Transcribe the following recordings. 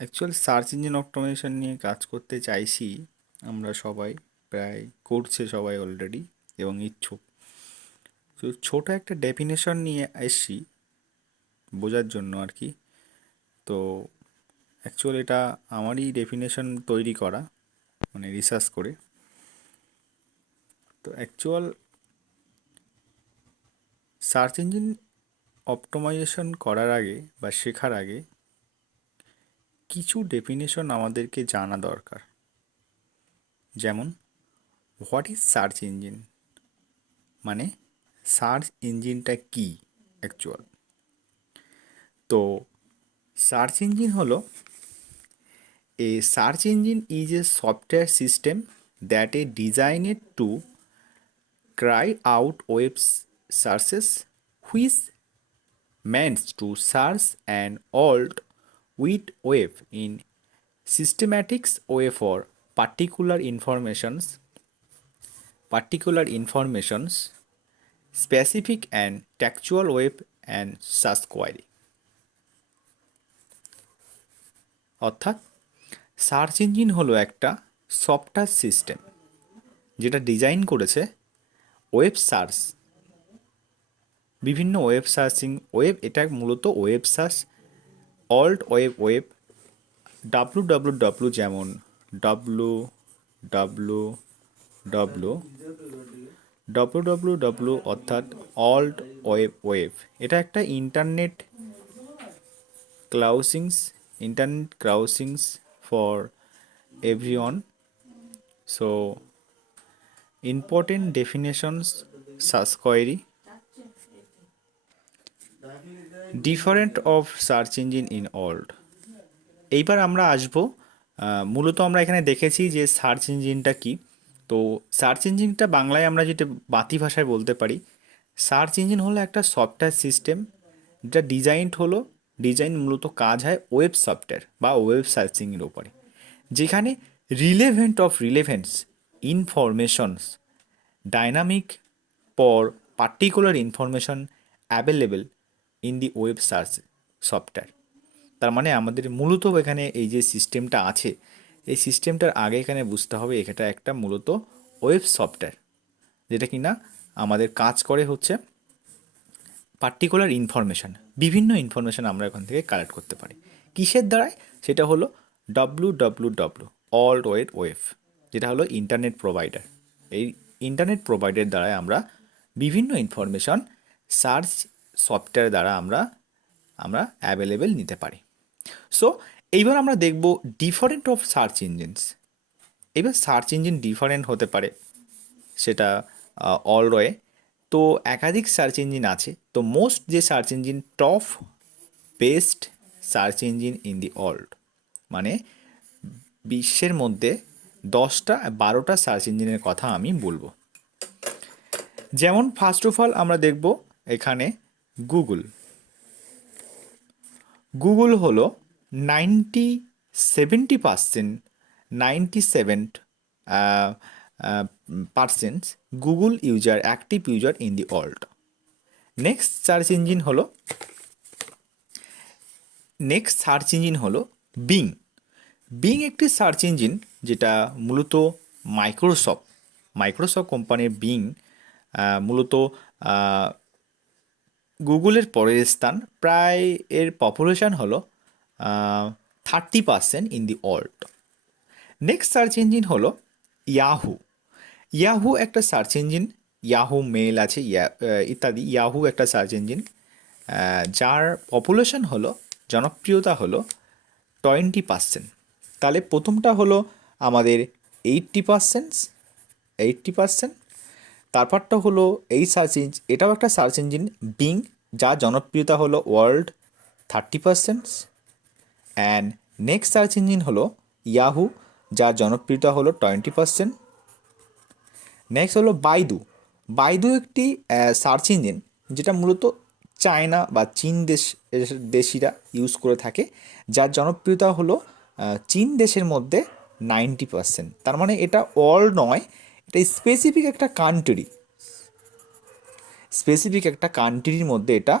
Actual search engine optimisation নিয়ে কাজ করতে চাইছি আমরা সবাই, প্রায় করছে সবাই অলরেডি এবং ইচ্ছুক। তো ছোট একটা ডেফিনেশন নিয়ে এসছি বোঝার জন্য আর কি। তো অ্যাকচুয়াল এটা আমারই ডেফিনেশন তৈরি করা, মানে রিসার্চ করে। তো অ্যাকচুয়াল সার্চ ইঞ্জিন অপটিমাইজেশন করার আগে বা শেখার আগে কিছু ডেফিনেশন আমাদেরকে জানা দরকার। যেমন, হোয়াট ইজ সার্চ ইঞ্জিন, মানে সার্চ ইঞ্জিনটা কি অ্যাকচুয়াল। তো সার্চ ইঞ্জিন হলো search engine is a software system that is designed to cry out web searches which meant to search an old with web in systematic way for particular informations specific and textual web and search query। অর্থাৎ search engine হলো একটা software system যেটা design করেছে web search, বিভিন্ন web searching web, এটা মূলত web search, অল্ট web, W, যেমন ডাব্লু ডাব্লু অর্থাৎ অল্ট ওয়েব। এটা একটা internet browsings for everyone. So important definitions, search query, different of search engine in অল্ট। এইবার আমরা আসবো, মূলত আমরা এখানে দেখেছি যে সার্চ ইঞ্জিনটা কি। তো সার্চ ইঞ্জিনটা বাংলায় আমরা যেটা বাতি ভাষায় বলতে পারি, সার্চ ইঞ্জিন হলো একটা সফটওয়্যার সিস্টেম যেটা ডিজাইন মূলত কাজ হয় ওয়েব সফটওয়্যার বা ওয়েব সার্চিংয়ের উপরে, যেখানে রিলেভেন্স ইনফরমেশনস ডাইনামিক পর particular information available in the web search software. তার মানে আমাদের মূলত এখানে এই যে সিস্টেমটা আছে, এই সিস্টেমটার আগে এখানে বুঝতে হবে এটা একটা মূলত ওয়েব সফটওয়্যার, যেটা কিনা আমাদের কাজ করে হচ্ছে পার্টিকুলার ইনফরমেশান, বিভিন্ন ইনফরমেশান আমরা এখান থেকে কালেক্ট করতে পারি। কিসের দ্বারায়? সেটা হলো ডাব্লু, অল ওয়েব, যেটা হলো ইন্টারনেট প্রোভাইডার। এই ইন্টারনেট প্রোভাইডার দ্বারাই আমরা বিভিন্ন ইনফরমেশন সার্চ সফটওয়্যার দ্বারা আমরা অ্যাভেলেবেল নিতে পারি। সো এইবার আমরা দেখব ডিফারেন্ট অফ সার্চ ইঞ্জিনস। এবার সার্চ ইঞ্জিন ডিফারেন্ট হতে পারে, সেটা অলওয়ে। তো একাধিক সার্চ ইঞ্জিন আছে। তো মোস্ট যে search engine, top best search engine in the world, মানে বিশ্বের মধ্যে 10-12টা সার্চ ইঞ্জিনের কথা আমি বলবো। যেমন ফার্স্ট অফ অল আমরা দেখব এখানে গুগল হলো 97% Google user, active user in the world. Next search engine হলো বিং একটি সার্চ ইঞ্জিন যেটা মূলত মাইক্রোসফট কোম্পানির বিং মূলত গুগলের পরের স্থান। প্রায় এর পপুলেশন হলো 30% in the world. Next search engine হলো ইয়াহু একটা সার্চ ইঞ্জিন, ইয়াহু মেল আছে ইত্যাদি। ইয়াহু একটা সার্চ ইঞ্জিন যার পপুলেশন হলো, জনপ্রিয়তা হলো 20%। তাহলে প্রথমটা হলো আমাদের 80%। তারপরটা হলো এটাও একটা সার্চ ইঞ্জিন বিং, যার জনপ্রিয়তা হলো world 30%। And next search engine হলো ইয়াহু, যার জনপ্রিয়তা হলো 20%। নেক্সট হলো বাইদু একটি সার্চ ইঞ্জিন যেটা মূলত চায়না বা চীন দেশিরা ইউজ করে থাকে, যার জনপ্রিয়তা হলো চীন দেশের মধ্যে 90%। তার মানে এটা অল নয়, এটা স্পেসিফিক একটা কান্ট্রির মধ্যে এটা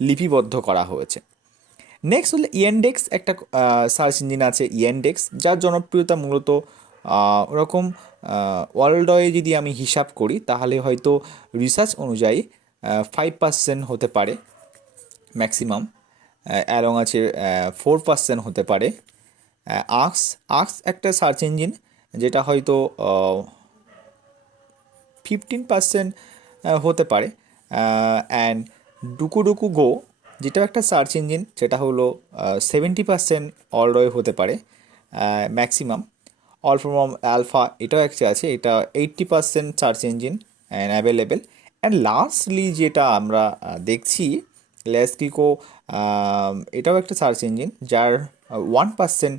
লিপিবদ্ধ করা হয়েছে। নেক্সট হলো ইয়েন্ডেক্স, একটা সার্চ ইঞ্জিন আছে ইয়েন্ডেক্স, যার জনপ্রিয়তা মূলত ওরকম ওয়ার্ল্ড যদি আমি হিসাব করি তাহলে হয়তো রিসার্চ অনুযায়ী 5% হতে পারে ম্যাক্সিমাম, অ্যালং আছে 4% হতে পারে। আক্স আক্স একটা সার্চ ইঞ্জিন যেটা হয়তো 15% হতে পারে। অ্যান্ড ডুকুডুকু গো, যেটাও একটা সার্চ ইঞ্জিন, সেটা হলো 70% অলরয় হতে পারে ম্যাক্সিমাম। অল ফ্রম অ্যালফা এটাও একটা আছে, এটা 80% search engine and available. And lastly যেটা আমরা দেখছি লেসকিকো, এটাও একটা সার্চ ইঞ্জিন যার 1%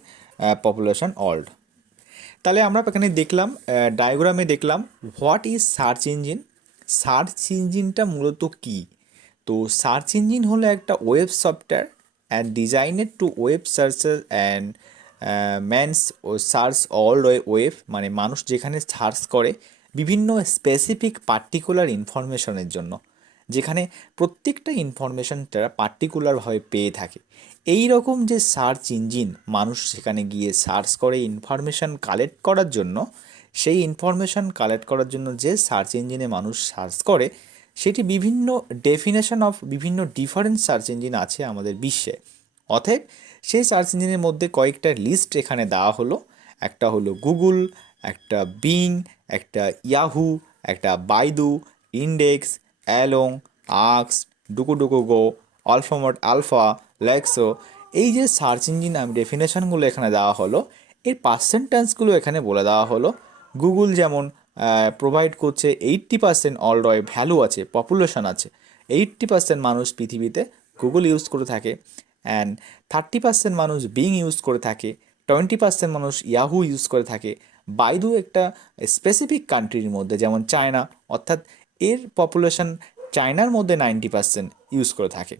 পপুলেশন অল্ড। তাহলে আমরা এখানে দেখলাম, ডায়াগ্রামে দেখলাম what is search engine. Search ইঞ্জিনটা মূলত কী? তো সার্চ ইঞ্জিন হলো একটা web software and designed to web searcher and mans ও সার্চ অল ওয়েব, মানে মানুষ যেখানে সার্চ করে বিভিন্ন স্পেসিফিক পার্টিকুলার ইনফরমেশনের জন্য, যেখানে প্রত্যেকটা ইনফরমেশন তারা পার্টিকুলারভাবে পেয়ে থাকে। এই রকম যে সার্চ ইঞ্জিন, মানুষ সেখানে গিয়ে সার্চ করে ইনফরমেশান কালেক্ট করার জন্য, সেই ইনফরমেশান কালেক্ট করার জন্য যে সার্চ ইঞ্জিনে মানুষ সার্চ করে, সেটি বিভিন্ন ডেফিনেশন অফ বিভিন্ন ডিফারেন্ট সার্চ ইঞ্জিন আছে আমাদের বিশ্বে। অতএব সেই সার্চ ইঞ্জিনের মধ্যে কয়েকটা লিস্ট এখানে দেওয়া হলো। একটা হলো গুগল, একটা বিং, একটা ইয়াহু, একটা বাইদু, ইন্ডেক্স, অ্যালং, আক্স, ডুকুডুকু গো, আলফামট আলফা, লেক্সো। এই যে সার্চ ইঞ্জিন আমি ডেফিনেশনগুলো এখানে দেওয়া হলো, এর পার্সেন্টেজগুলো এখানে বলে দেওয়া হলো। গুগল যেমন প্রোভাইড করছে 80% অলরয় ভ্যালু আছে, পপুলেশন আছে, 80% মানুষ পৃথিবীতে গুগল ইউজ করে থাকে। অ্যান্ড 30% মানুষ বিং ইউজ করে থাকে, 20% মানুষ ইয়াহু ইউজ করে থাকে। বাইদু একটা স্পেসিফিক কান্ট্রির মধ্যে, যেমন চায়না, অর্থাৎ এর পপুলেশন চায়নার মধ্যে 90% ইউজ করে থাকে।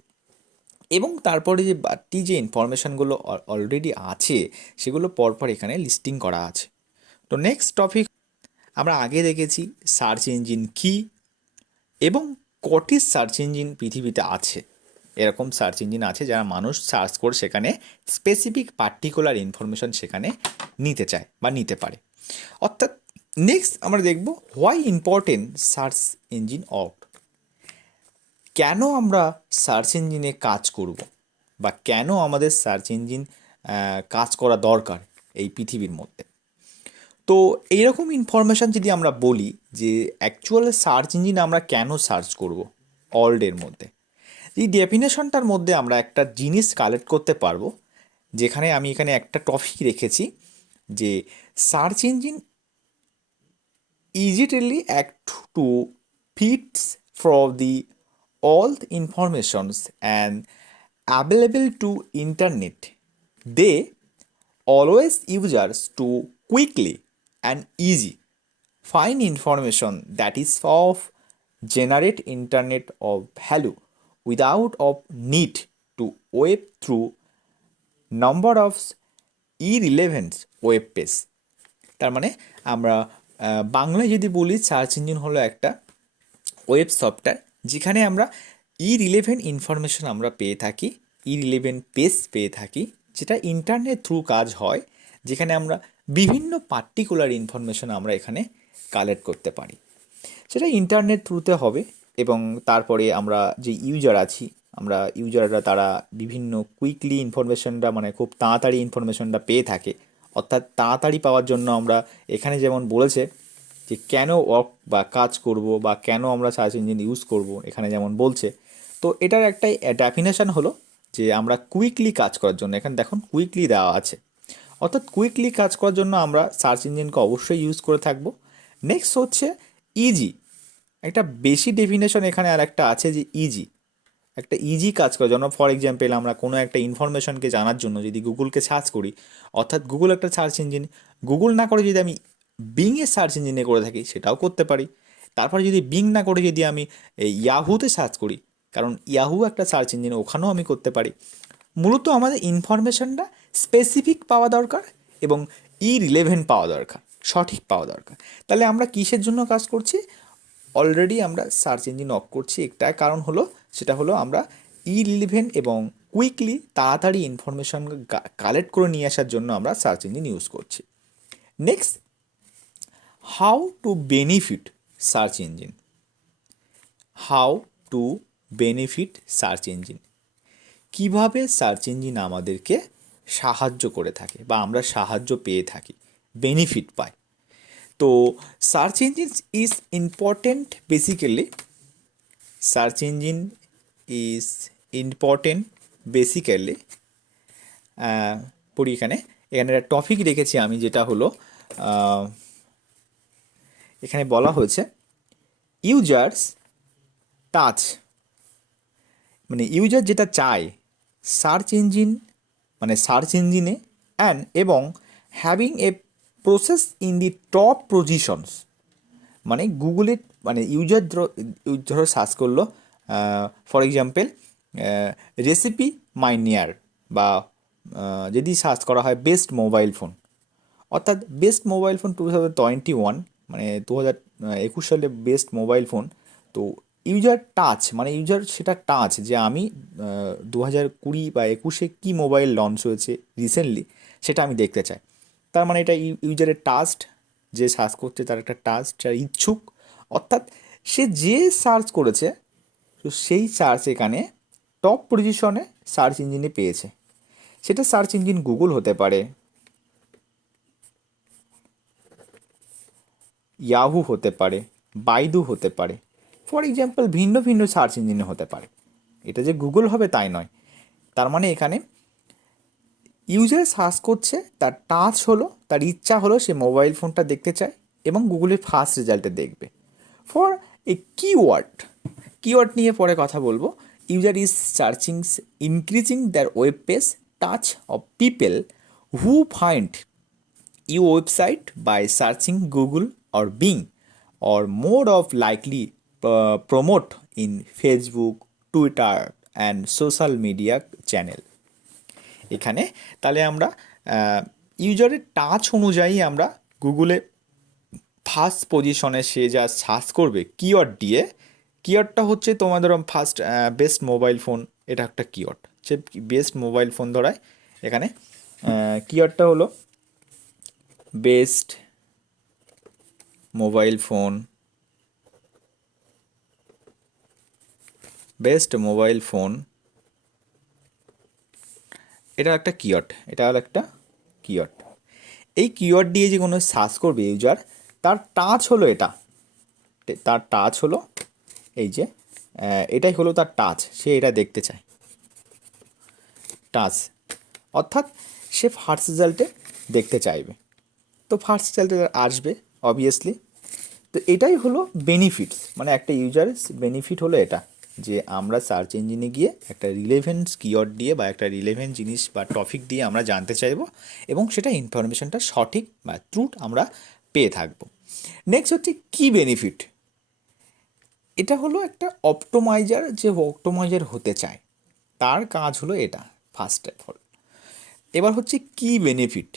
এবং তারপরে যে বাড়তি যে ইনফরমেশানগুলো অলরেডি আছে, সেগুলো পরপর এখানে লিস্টিং করা আছে। তো নেক্সট টপিক, আমরা আগে দেখেছি সার্চ ইঞ্জিন কী এবং কটি সার্চ ইঞ্জিন পৃথিবীতে আছে। এরকম সার্চ ইঞ্জিন আছে যারা মানুষ সার্চ করে সেখানে স্পেসিফিক পার্টিকুলার ইনফরমেশন সেখানে নিতে চায় বা নিতে পারে। অর্থাৎ নেক্সট আমরা দেখব why important search engine of, কেন আমরা সার্চ ইঞ্জিনে কাজ করব বা কেন আমাদের সার্চ ইঞ্জিন কাজ করা দরকার এই পৃথিবীর মধ্যে। তো এইরকম ইনফরমেশান যদি আমরা বলি যে অ্যাকচুয়াল সার্চ ইঞ্জিন আমরা কেন সার্চ করব ওয়ার্ল্ডের মধ্যে, এই ডেফিনেশনটার মধ্যে আমরা একটা জিনিস কালেক্ট করতে পারবো, যেখানে আমি এখানে একটা টপিক রেখেছি যে search engine easily act to feeds from the all the informations and available to internet. They always users to quickly and easy find information that is of generate internet of value without of need to web through number of irrelevant web page। তার মানে আমরা বাংলায় যদি বলি, search engine হলো একটা web software যেখানে আমরা ইরিলেভেন্ট ইনফরমেশন আমরা পেয়ে থাকি, ইরিলেভেন্ট পেজ পেয়ে থাকি, যেটা ইন্টারনেট থ্রু কাজ হয়, যেখানে আমরা বিভিন্ন পার্টিকুলার ইনফরমেশন আমরা এখানে কালেক্ট করতে পারি। সেটা ইন্টারনেট থ্রুতে হবে এবং তারপরে আমরা যে ইউজার আছি, আমরা ইউজাররা তারা বিভিন্ন কুইকলি ইনফরমেশনটা, মানে খুব তাড়াতাড়ি ইনফরমেশনটা পেয়ে থাকে। অর্থাৎ তাড়াতাড়ি পাওয়ার জন্য আমরা এখানে যেমন বলেছে যে কেন ওয়ার্ক বা কাজ করব বা কেন আমরা সার্চ ইঞ্জিন ইউজ করব, এখানে যেমন বলছে। তো এটার একটা ডেফিনেশন হলো যে আমরা কুইকলি কাজ করার জন্য, এখানে দেখুন কুইকলি দেওয়া আছে, অর্থাৎ কুইকলি কাজ করার জন্য আমরা সার্চ ইঞ্জিনকে অবশ্যই ইউজ করে থাকবো। নেক্সট হচ্ছে ইজি, একটা বেশি ডেফিনেশন এখানে আর একটা আছে যে ইজি, একটা ইজি কাজ করার জন্য। ফর এক্সাম্পল আমরা কোনো একটা ইনফরমেশনকে জানার জন্য যদি গুগলকে সার্চ করি, অর্থাৎ গুগল একটা সার্চ ইঞ্জিন, গুগল না করে যদি আমি বিংয়ের সার্চ ইঞ্জিনে করে থাকি সেটাও করতে পারি। তারপরে যদি বিং না করে যদি আমি ইয়াহুতে সার্চ করি, কারণ ইয়াহু একটা সার্চ ইঞ্জিন, ওখানেও আমি করতে পারি। মূলত আমাদের ইনফরমেশনটা স্পেসিফিক পাওয়া দরকার এবং ইরিলেভেন্ট পাওয়া দরকার, সঠিক পাওয়া দরকার। তাহলে আমরা কিসের জন্য কাজ করছি? অলরেডি আমরা সার্চ ইঞ্জিন অফ করছি একটা কারণ হলো, সেটা হলো আমরা ইরিলেভেন্ট এবং কুইকলি তাড়াতাড়ি ইনফরমেশন কালেক্ট করে নিয়ে আসার জন্য আমরা সার্চ ইঞ্জিন ইউজ করছি। Next, how to benefit search engine. How to benefit search engine, কীভাবে সার্চ ইঞ্জিন আমাদেরকে সাহায্য করে থাকে বা আমরা সাহায্য পেয়ে থাকি, বেনিফিট পাই। তো search engine is important basically, search engine is important basically, পড়ি এখানে একটা টপিক রেখেছি আমি, যেটা হলো এখানে বলা হয়েছে ইউজার্স টাচ, মানে ইউজার যেটা চায় সার্চ ইঞ্জিন, মানে সার্চ ইঞ্জিনে এবং having a process in the top positions, মানে গুগলে, মানে ইউজার ধরো সার্চ করলো ফর এক্সাম্পল রেসিপি মাইনিয়ার, বা যদি সার্চ করা হয় বেস্ট মোবাইল ফোন, অর্থাৎ বেস্ট মোবাইল ফোন 2021, মানে 2021 সালে বেস্ট মোবাইল ফোন। তো ইউজার টাচ, মানে ইউজার সেটা টাচ যে আমি 2020 বা 21-এ কী মোবাইল লঞ্চ হয়েছে রিসেন্টলি, সেটা আমি দেখতে চাই। তার মানে এটা ইউজারের টাস্ট, যে সার্চ করছে তার একটা টাস্ট, যার ইচ্ছুক, অর্থাৎ সে যে সার্চ করেছে তো সেই সার্চ এখানে টপ পজিশনে সার্চ ইঞ্জিনে পেয়েছে। সেটা সার্চ ইঞ্জিন গুগল হতে পারে, ইয়াহু হতে পারে, বাইদু হতে পারে, ফর এক্সাম্পল ভিন্ন ভিন্ন সার্চ ইঞ্জিনে হতে পারে। এটা যে গুগল হবে তাই নয়। তার মানে এখানে ইউজার সার্চ করছে, তার টাচ হলো, তার ইচ্ছা হলো সে মোবাইল ফোনটা দেখতে চায় এবং গুগলের ফার্স্ট রেজাল্টে দেখবে। ফর এ কিওয়ার্ড, কিওয়ার্ড নিয়ে পরে কথা বলবো। User is searching increasing their web page touch of people who find you website by searching Google or Bing or more of likely promote in Facebook, Twitter and social media channel। এখানে তাহলে আমরা ইউজারের touch অনুযায়ী আমরা গুগলে first পজিশনে সে যা search করবে keyword দিয়ে, কিওয়ার্ডটা হচ্ছে তোমাদের ফার্স্ট বেস্ট মোবাইল ফোন, এটা একটা কিওয়ার্ড, সে বেস্ট মোবাইল ফোন ধরায়। এখানে কিওয়ার্ডটা হলো best mobile phone, best mobile phone, এটা একটা কিওয়ার্ড, এটা হলো একটা কিওয়ার্ড। এই কিওয়ার্ড দিয়ে যে কোনো সার্চ করবে ইউজার, তার টাচ হলো এটা, তার টাচ হলো এই যে এটাই হলো তার টাচ, সে এটা দেখতে চায়, টাচ, অর্থাৎ সে ফার্স্ট রেজাল্টে দেখতে চাইবে, তো ফার্স্ট রেজাল্টে আসবে অবভিয়াসলি। তো এটাই হলো বেনিফিটস, মানে একটা ইউজারের বেনিফিট হলো এটা, যে আমরা সার্চ ইঞ্জিনে গিয়ে একটা রিলেভেন্ট কিওয়ার্ড দিয়ে বা একটা রিলেভেন্ট জিনিস বা টপিক দিয়ে আমরা জানতে চাইবো এবং সেটা ইনফরমেশনটা সঠিক বা ট্রুথ আমরা পেয়ে থাকবো। নেক্সট হচ্ছে কি বেনিফিট। এটা হলো একটা অপটোমাইজার, যে অপটোমাইজার হতে চায় তার কাজ হলো এটা ফার্স্ট অফ অল। এবার হচ্ছে কি বেনিফিট,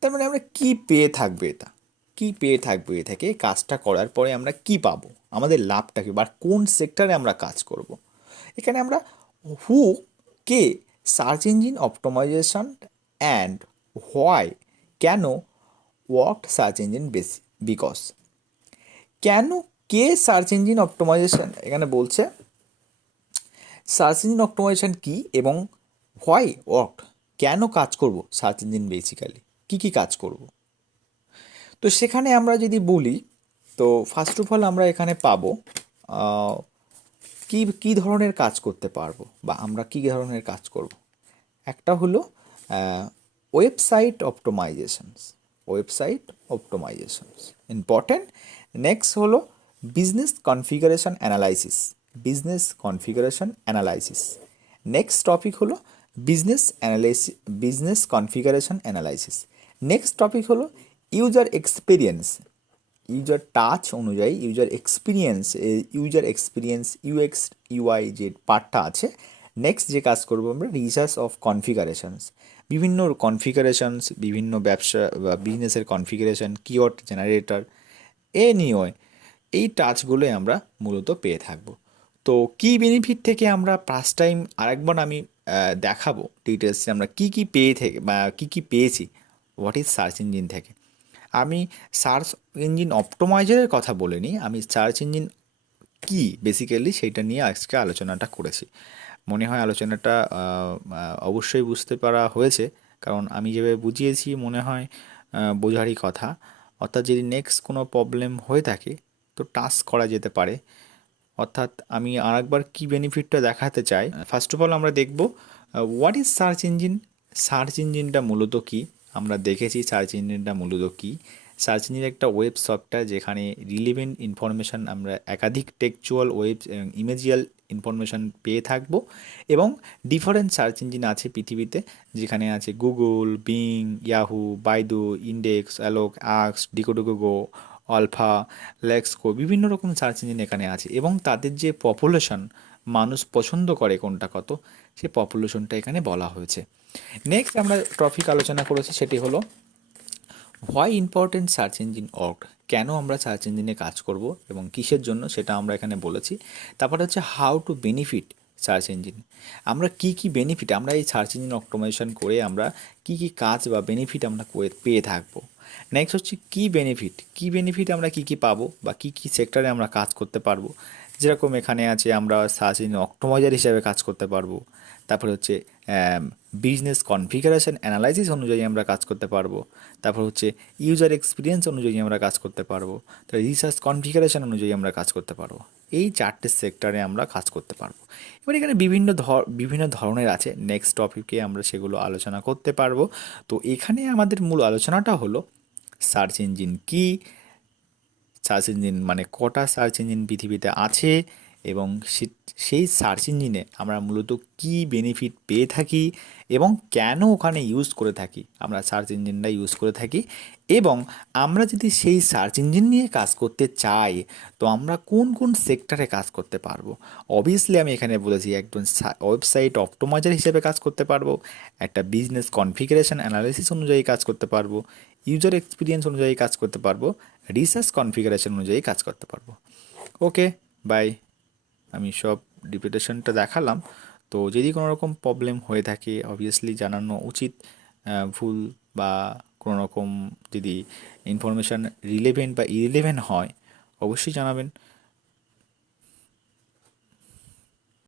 তার মানে আমরা কি পেয়ে থাকবে, এটা কি পেয়ে থাকবো, এ থেকে কাজটা করার পরে আমরা কি পাবো, আমাদের লাভটা কি, বা কোন সেক্টরে আমরা কাজ করব। এখানে আমরা হু, কে, search engine optimisation and why, কেন, হোয়াট সার্চ ইঞ্জিন বেসি, বিকজ। কেন, কে সার্চ ইঞ্জিন অপটোমাইজেশন, এখানে বলছে সার্চ ইঞ্জিন অপটোমাইজেশন কী এবং হোয়াই, হোয়াট, কেন কাজ করব সার্চ ইঞ্জিন, বেসিক্যালি কী কী কাজ করব। তো সেখানে আমরা যদি বলি, তো ফার্স্ট অফ অল আমরা এখানে পাবো কি কী ধরনের কাজ করতে পারবো বা আমরা কী ধরনের কাজ করব। একটা হলো website optimisations, website optimisations important. Next হলো business configuration analysis, business configuration analysis. Next topic হলো business analysis, business configuration analysis. Next topic হলো ইউজার এক্সপিরিয়েন্স, ইউজার টাচ অনুযায়ী user experience, user experience UX UI যে পার্টটা আছে। Next যে কাজ করবো আমরা রিসার্চ অফ কনফিগারেশনস, বিভিন্ন কনফিগারেশনস, বিভিন্ন ব্যবসা বা বিজনেসের কনফিগারেশন, কিওয়ার্ড জেনারেটর, এ নিয়ে এই টাচগুলোই আমরা মূলত পেয়ে থাকবো। তো কি বেনিফিট থেকে আমরা ফার্স্ট টাইম আরেকবার আমি দেখাবো ডিটেলসে আমরা কি কি পেয়ে থেকে বা কি কি পেয়েছি হোয়াট ইজ সার্চ ইঞ্জিন থেকে। আমি সার্চ ইঞ্জিন অপটোমাইজারের কথা বলিনি, আমি সার্চ ইঞ্জিন কি বেসিক্যালি সেইটা নিয়ে আজকে আলোচনাটা করেছি। মনে হয় আলোচনাটা অবশ্যই বুঝতে পারা হয়েছে, কারণ আমি যেভাবে বুঝিয়েছি মনে হয় বোঝারই কথা। অর্থাৎ যদি নেক্সট কোনো প্রবলেম হয়ে থাকে তো টাস্ক করা যেতে পারে। অর্থাৎ আমি আরেকবার কি বেনিফিটটা দেখাতে চাই। ফার্স্ট অফ অল আমরা দেখব what is search engine. Search ইঞ্জিনটা মূলত কি, আমরা দেখেছি সার্চ ইঞ্জিনটা মূলত কি। সার্চ ইঞ্জিন একটা ওয়েব সফটওয়্যার যেখানে রিলেভেন্ট ইনফরমেশান আমরা একাধিক টেক্সচুয়াল ওয়েব এবং ইমেজিয়াল ইনফরমেশান পেয়ে থাকবো। এবং ডিফারেন্ট সার্চ ইঞ্জিন আছে পৃথিবীতে, যেখানে আছে Google, Bing, Yahoo, Baidu, Yandex, অ্যালোক, আক্স, ডিকোডোগো, আলফা, লেক্সকো, বিভিন্ন রকম সার্চ ইঞ্জিন এখানে আছে এবং তাদের যে পপুলেশন, মানুষ পছন্দ করে কোনটা কত, সেই পপুলেশনটা এখানে বলা হয়েছে। নেক্সট আমরা টপিক আলোচনা করেছি সেটি হলো why important search engine org. কেন আমরা সার্চ ইঞ্জিনে কাজ করব এবং কিসের জন্য সেটা আমরা এখানে বলেছি। তারপরে হচ্ছে how to benefit search engine. আমরা কি কি বেনিফিট, আমরা এই সার্চ ইঞ্জিন অপটোমাইজেশন করে আমরা কি কি কাজ বা বেনিফিট আমরা পেয়ে থাকবো। নেক্সট হচ্ছে কি বেনিফিট আমরা কি কি পাবো বা কি কি সেক্টরে আমরা কাজ করতে পারবো। যেরকম এখানে আছে আমরা সার্চ ইঞ্জিন অপটোমাইজার হিসেবে কাজ করতে পারবো। তারপরে হচ্ছে বিজনেস কনফিগারেশন অ্যানালাইসিস অনুযায়ী আমরা কাজ করতে পারবো। তারপর হচ্ছে ইউজার এক্সপিরিয়েন্স অনুযায়ী আমরা কাজ করতে পারবো। তো রিসার্চ কনফিগারেশন অনুযায়ী আমরা কাজ করতে পারবো। এই চারটে সেক্টরে আমরা কাজ করতে পারবো। এবার এখানে বিভিন্ন ধরনের আছে, নেক্সট টপিকে আমরা সেগুলো আলোচনা করতে পারবো। তো এখানে আমাদের মূল আলোচনাটা হলো সার্চ ইঞ্জিন কি, সার্চ ইঞ্জিন মানে কটা সার্চ ইঞ্জিন পৃথিবীতে আছে এবং সেই সার্চ ইঞ্জিনে আমরা মূলত কী বেনিফিট পেয়ে থাকি এবং কেন ওখানে ইউজ করে থাকি, আমরা সার্চ ইঞ্জিনটা ইউজ করে থাকি। এবং আমরা যদি সেই সার্চ ইঞ্জিন নিয়ে কাজ করতে চাই তো আমরা কোন কোন সেক্টরে কাজ করতে পারবো। অবভিয়াসলি আমি এখানে বলেছি একজন ওয়েবসাইট অপটোমাইজার হিসেবে কাজ করতে পারবো, একটা বিজনেস কনফিগারেশন অ্যানালাইসিস অনুযায়ী কাজ করতে পারবো, ইউজার এক্সপিরিয়েন্স অনুযায়ী কাজ করতে পারবো, রিসার্চ কনফিগারেশন অনুযায়ী কাজ করতে পারবো। ওকে, বাই। আমি সব ডিপিটেশনটা দেখালাম। তো যদি কোনো রকম প্রবলেম হয়ে থাকে অবভিয়াসলি জানানো উচিত। ভুল বা কোনো রকম যদি ইনফরমেশান রিলেভেন্ট বা ইরিলেভেন্ট হয় অবশ্যই জানাবেন।